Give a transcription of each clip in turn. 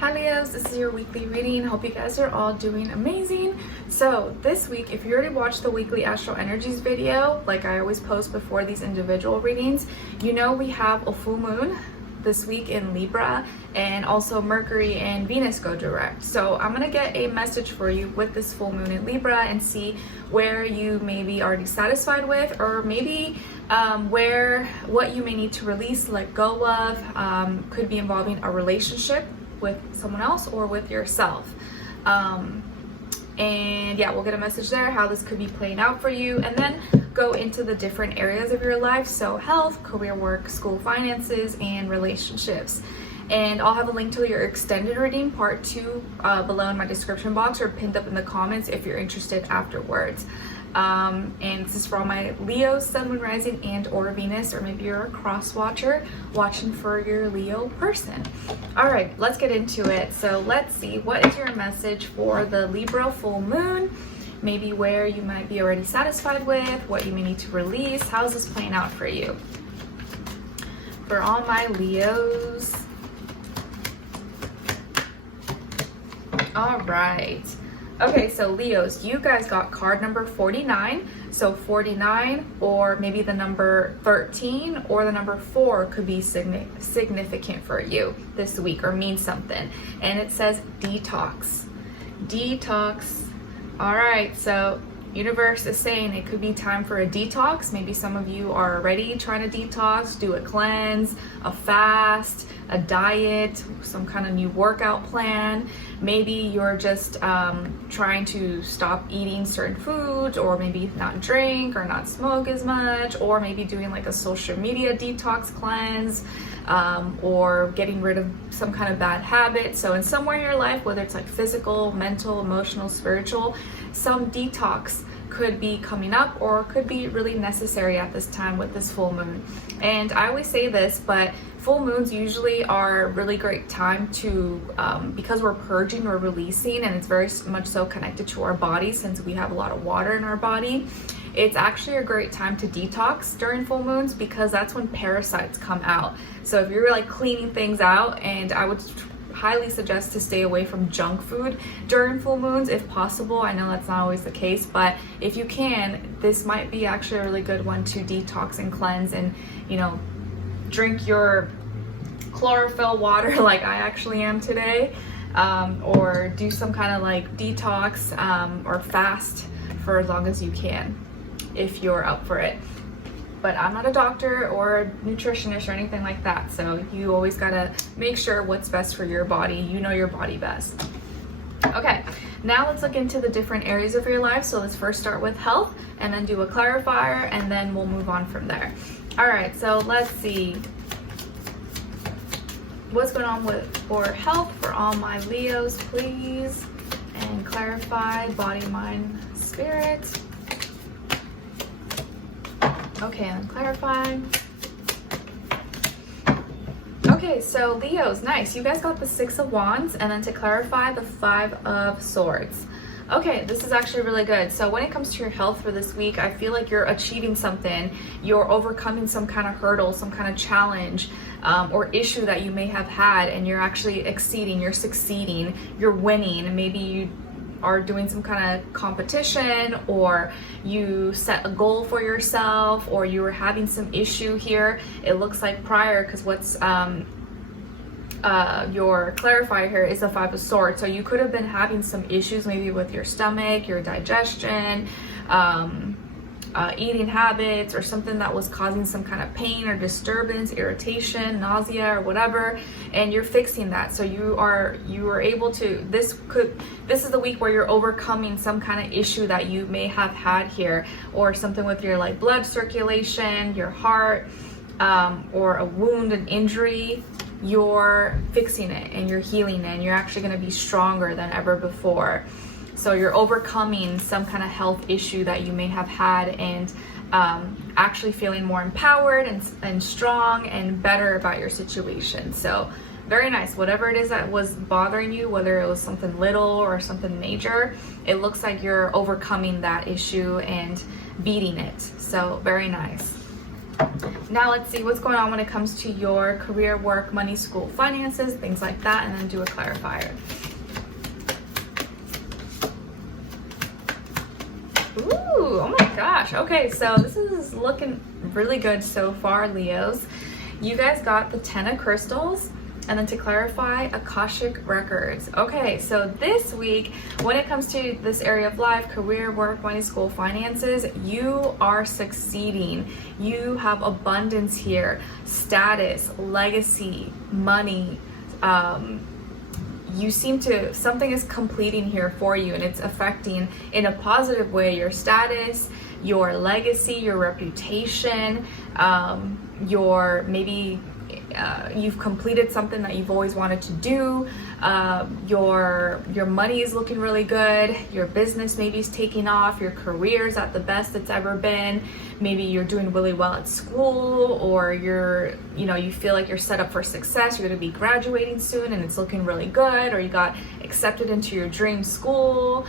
Hi Leos, this is your weekly reading. Hope you guys are all doing amazing. So this week, if you already watched the weekly astral energies video, like I always post before these individual readings, you know we have a full moon this week in Libra, and also Mercury and Venus go direct. So I'm gonna get a message for you with this full moon in Libra and see where you may be already satisfied with, or maybe what you may need to release, let go of. Could be involving a relationship with someone else or with yourself. And yeah, we'll get a message there how this could be playing out for you, and then go into the different areas of your life, so health, career, work, school, finances, and relationships. And I'll have a link to your extended reading part 2 below in my description box, or pinned up in the comments if you're interested afterwards. And this is for all my Leo, Sun, Moon, Rising, and or Venus, or maybe you're a cross watcher watching for your Leo person. All right, let's get into it. So let's see, what is your message for the Libra full moon? Maybe where you might be already satisfied with, what you may need to release. How's this playing out for you? For all my Leos. All right. Okay, so Leos, you guys got card number 49. So 49, or maybe the number 13 or the number 4 could be significant for you this week, or mean something. And it says detox. Detox. All right, so universe is saying it could be time for a detox. Maybe some of you are already trying to detox, do a cleanse, a fast, a diet, some kind of new workout plan. Maybe you're just trying to stop eating certain foods, or maybe not drink or not smoke as much, or maybe doing like a social media detox cleanse, or getting rid of some kind of bad habit. So in somewhere in your life, whether it's like physical, mental, emotional, spiritual, some detox could be coming up, or could be really necessary at this time with this full moon. And I always say this, but full moons usually are a really great time to, because we're purging or releasing, and it's very much so connected to our body since we have a lot of water in our body. It's actually a great time to detox during full moons, because that's when parasites come out. So if you're like cleaning things out, and I would highly suggest to stay away from junk food during full moons if possible. I know that's not always the case, but if you can, this might be actually a really good one to detox and cleanse, and drink your chlorophyll water like I actually am today, or do some kind of like detox, or fast for as long as you can if you're up for it. But I'm not a doctor or a nutritionist or anything like that, so you always gotta make sure what's best for your body. You know your body best. Okay, now let's look into the different areas of your life. So let's first start with health, and then do a clarifier, and then we'll move on from there. All right, so let's see what's going on for health for all my Leos, please, and clarify body, mind, spirit. Okay, and clarify. Okay, so Leos, nice. You guys got the 6 of Wands, and then to clarify, the 5 of Swords. Okay, this is actually really good. So when it comes to your health for this week, I feel like you're achieving something. You're overcoming some kind of hurdle, some kind of challenge, or issue that you may have had, and you're actually exceeding, you're succeeding, you're winning. Maybe you are doing some kind of competition, or you set a goal for yourself, or you were having some issue here. It looks like prior, because what's your clarifier here is the 5 of Swords. So you could have been having some issues maybe with your stomach, your digestion, eating habits, or something that was causing some kind of pain or disturbance, irritation, nausea, or whatever, and you're fixing that. So you are able to, this is the week where you're overcoming some kind of issue that you may have had here, or something with your like blood circulation, your heart, or a wound, an injury. You're fixing it, and you're healing it, and you're actually going to be stronger than ever before. So you're overcoming some kind of health issue that you may have had, and actually feeling more empowered and strong and better about your situation. So very nice. Whatever it is that was bothering you, whether it was something little or something major, it looks like you're overcoming that issue and beating it. So very nice. Now let's see what's going on when it comes to your career, work, money, school, finances, things like that, and then do a clarifier. Ooh, oh my gosh. Okay, so this is looking really good so far, Leos. You guys got the 10 of crystals, and then to clarify, Akashic records. Okay, so this week, when it comes to this area of life, career, work, money, school, finances, you are succeeding. You have abundance here, status, legacy, money. You seem to, something is completing here for you, and it's affecting in a positive way your status, your legacy, your reputation, your maybe you've completed something that you've always wanted to do. Your money is looking really good. Your business maybe is taking off. Your career's at the best it's ever been. Maybe you're doing really well at school, or you feel like you're set up for success. You're going to be graduating soon and it's looking really good, or you got accepted into your dream school.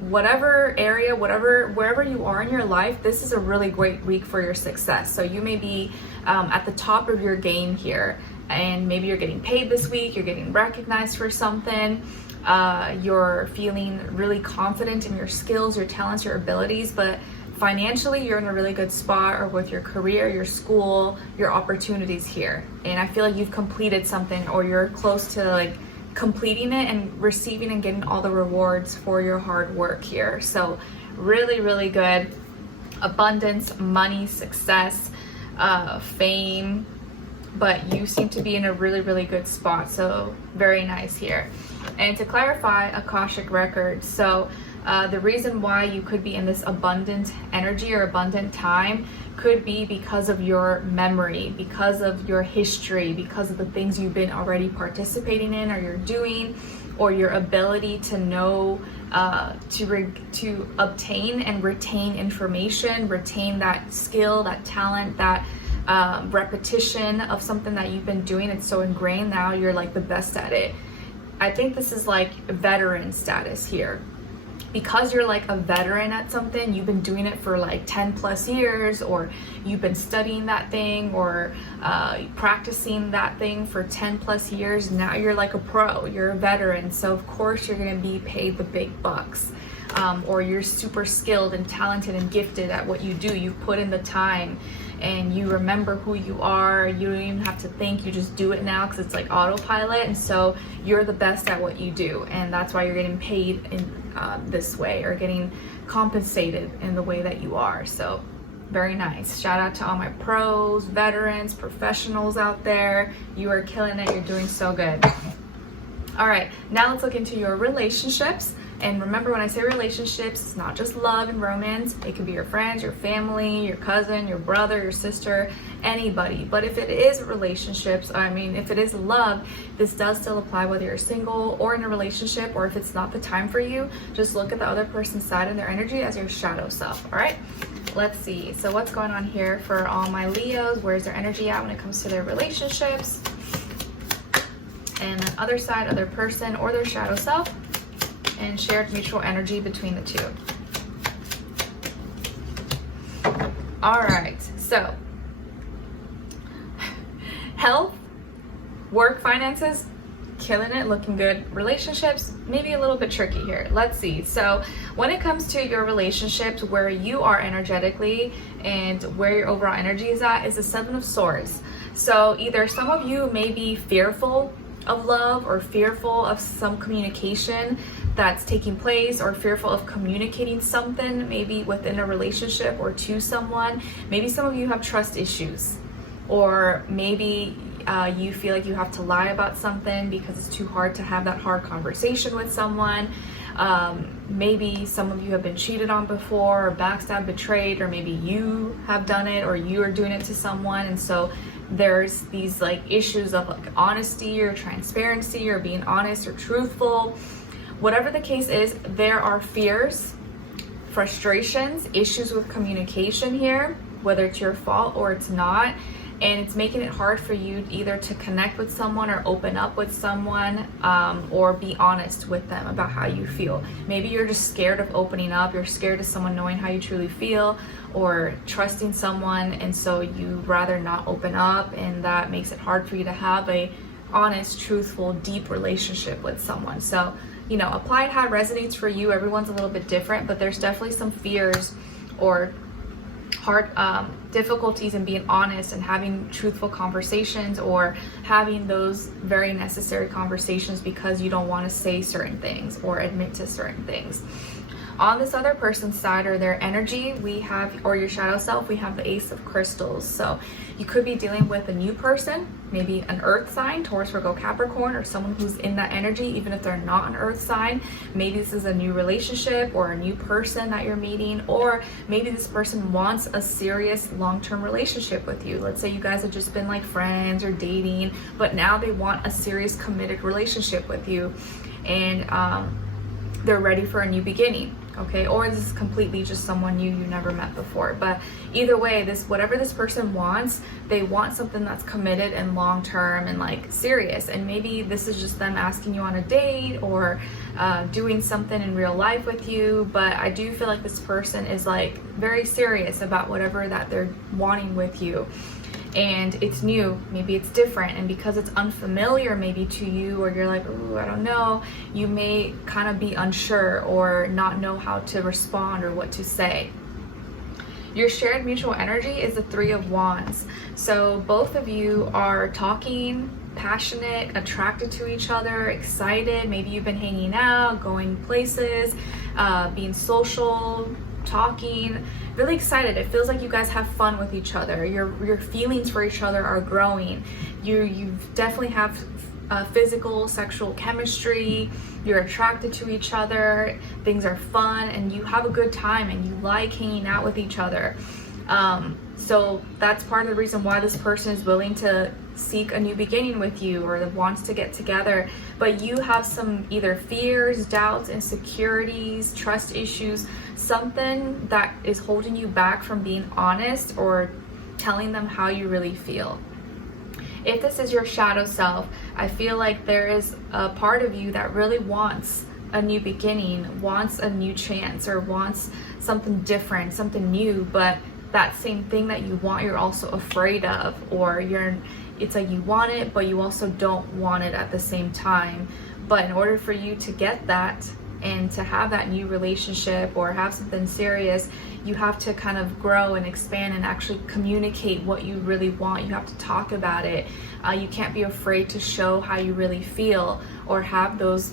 Whatever area, wherever you are in your life, this is a really great week for your success. So you may be at the top of your game here, and maybe you're getting paid this week, you're getting recognized for something, you're feeling really confident in your skills, your talents, your abilities, but financially you're in a really good spot, or with your career, your school, your opportunities here. And I feel like you've completed something, or you're close to like completing it and receiving and getting all the rewards for your hard work here. So really, really good. Abundance, money, success, fame, but you seem to be in a really, really good spot. So very nice here. And to clarify, Akashic records. So the reason why you could be in this abundant energy or abundant time could be because of your memory, because of your history, because of the things you've been already participating in or you're doing, or your ability to know, to obtain and retain information, retain that skill, that talent, that repetition of something that you've been doing. It's so ingrained now, you're like the best at it. I think this is like veteran status here. Because you're like a veteran at something, you've been doing it for like 10 plus years, or you've been studying that thing, or practicing that thing for 10 plus years. Now you're like a pro, you're a veteran. So of course you're gonna be paid the big bucks. Or you're super skilled and talented and gifted at what you do. You've put in the time and you remember who you are. You don't even have to think, you just do it now because it's like autopilot. And so you're the best at what you do. And that's why you're getting paid in this way, or getting compensated in the way that you are. So very nice. Shout out to all my pros, veterans, professionals out there. You are killing it. You're doing so good. All right, now let's look into your relationships. And remember, when I say relationships, it's not just love and romance. It could be your friends, your family, your cousin, your brother, your sister, anybody. But if it is relationships, if it is love, this does still apply whether you're single or in a relationship, or if it's not the time for you. Just look at the other person's side and their energy as your shadow self. All right, let's see. So what's going on here for all my Leos? Where's their energy at when it comes to their relationships? And then other side, other person, or their shadow self, and shared mutual energy between the two. All right, so health, work, finances, killing it, looking good. Relationships, maybe a little bit tricky here. Let's see. So when it comes to your relationships, where you are energetically and where your overall energy is at, is the Seven of Swords. So either some of you may be fearful of love, or fearful of some communication that's taking place, or fearful of communicating something maybe within a relationship or to someone. Maybe some of you have trust issues, or maybe you feel like you have to lie about something because it's too hard to have that hard conversation with someone. Maybe some of you have been cheated on before, or backstabbed, betrayed, or maybe you have done it, or you are doing it to someone. And so there's these like issues of like honesty or transparency, or being honest or truthful. Whatever the case is, there are fears, frustrations, issues with communication here, whether it's your fault or it's not. and it's making it hard for you either to connect with someone or open up with someone, or be honest with them about how you feel. Maybe you're just scared of opening up, you're scared of someone knowing how you truly feel or trusting someone, and so you rather not open up, and that makes it hard for you to have a honest, truthful, deep relationship with someone. So, you know, apply it how it resonates for you. Everyone's a little bit different, but there's definitely some fears or hard difficulties in being honest and having truthful conversations, or having those very necessary conversations because you don't want to say certain things or admit to certain things. On this other person's side, or their energy, we have, or your shadow self, we have the Ace of Crystals. So you could be dealing with a new person, maybe an earth sign, Taurus, Virgo, Capricorn, or someone who's in that energy, even if they're not an earth sign. Maybe this is a new relationship or a new person that you're meeting, or maybe this person wants a serious long-term relationship with you. Let's say you guys have just been like friends or dating, but now they want a serious committed relationship with you, and they're ready for a new beginning. Okay, or this is completely just someone you never met before. But either way, whatever this person wants, they want something that's committed and long-term and like serious. And maybe this is just them asking you on a date, or doing something in real life with you. But I do feel like this person is like very serious about whatever that they're wanting with you. And it's new, maybe it's different, and because it's unfamiliar maybe to you, or you're like, ooh, I don't know, you may kind of be unsure or not know how to respond or what to say. Your shared mutual energy is the Three of Wands. So both of you are talking, passionate, attracted to each other, excited. Maybe you've been hanging out, going places, being social, talking, really excited. It feels like you guys have fun with each other. Your feelings for each other are growing. You definitely have physical, sexual chemistry. You're attracted to each other. Things are fun, and you have a good time, and you like hanging out with each other. So that's part of the reason why this person is willing to seek a new beginning with you, or wants to get together. But you have some either fears, doubts, insecurities, trust issues, something that is holding you back from being honest or telling them how you really feel. If this is your shadow self, I feel like there is a part of you that really wants a new beginning, wants a new chance, or wants something different, something new, but that same thing that you want, you're also afraid of, or it's like you want it, but you also don't want it at the same time. But in order for you to get that and to have that new relationship or have something serious, you have to kind of grow and expand and actually communicate what you really want. You have to talk about it. You can't be afraid to show how you really feel, or have those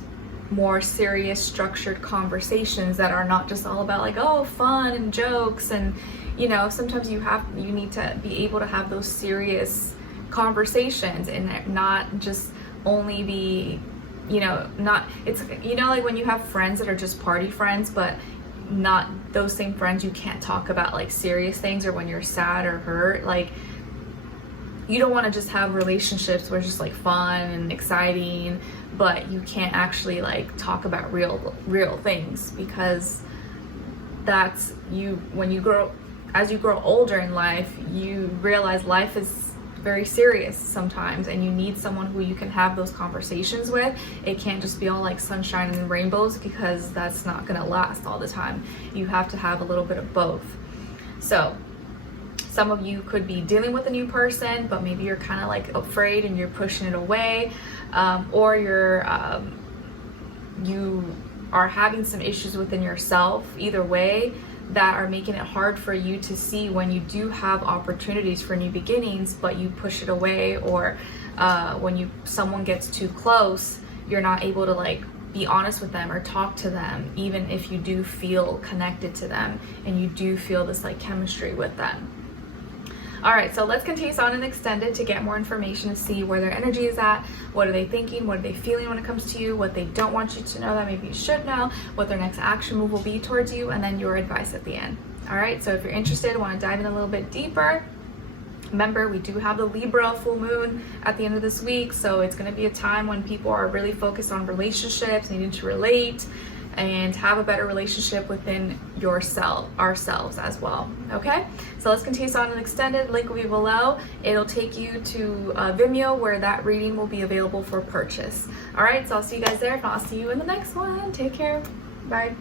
more serious, structured conversations that are not just all about like, oh, fun and jokes. And you know, sometimes you need to be able to have those serious conversations, and not just only be, you know, not, it's, you know, like when you have friends that are just party friends, but not those same friends you can't talk about like serious things, or when you're sad or hurt. Like, you don't want to just have relationships where it's just like fun and exciting, but you can't actually like talk about real things, because that's you, when you grow, as you grow older in life, you realize life is very serious sometimes, and you need someone who you can have those conversations with. It can't just be all like sunshine and rainbows, because that's not gonna last all the time. You have to have a little bit of both. So some of you could be dealing with a new person, but maybe you're kind of like afraid and you're pushing it away, or you are having some issues within yourself. Either way, that are making it hard for you to see when you do have opportunities for new beginnings, but you push it away, or when someone gets too close, you're not able to like be honest with them or talk to them, even if you do feel connected to them and you do feel this like chemistry with them. All right, so let's continue on and extend it to get more information, to see where their energy is at, what are they thinking, what are they feeling when it comes to you, what they don't want you to know that maybe you should know, what their next action move will be towards you, and then your advice at the end. All right, so if you're interested, want to dive in a little bit deeper, remember, we do have the Libra full moon at the end of this week, so it's going to be a time when people are really focused on relationships, needing to relate, and have a better relationship within ourselves as well. Okay, so let's continue on an extended. Link will be below. It'll take you to Vimeo, where that reading will be available for purchase. All right, so I'll see you guys there. If not, I'll see you in the next one. Take care. Bye.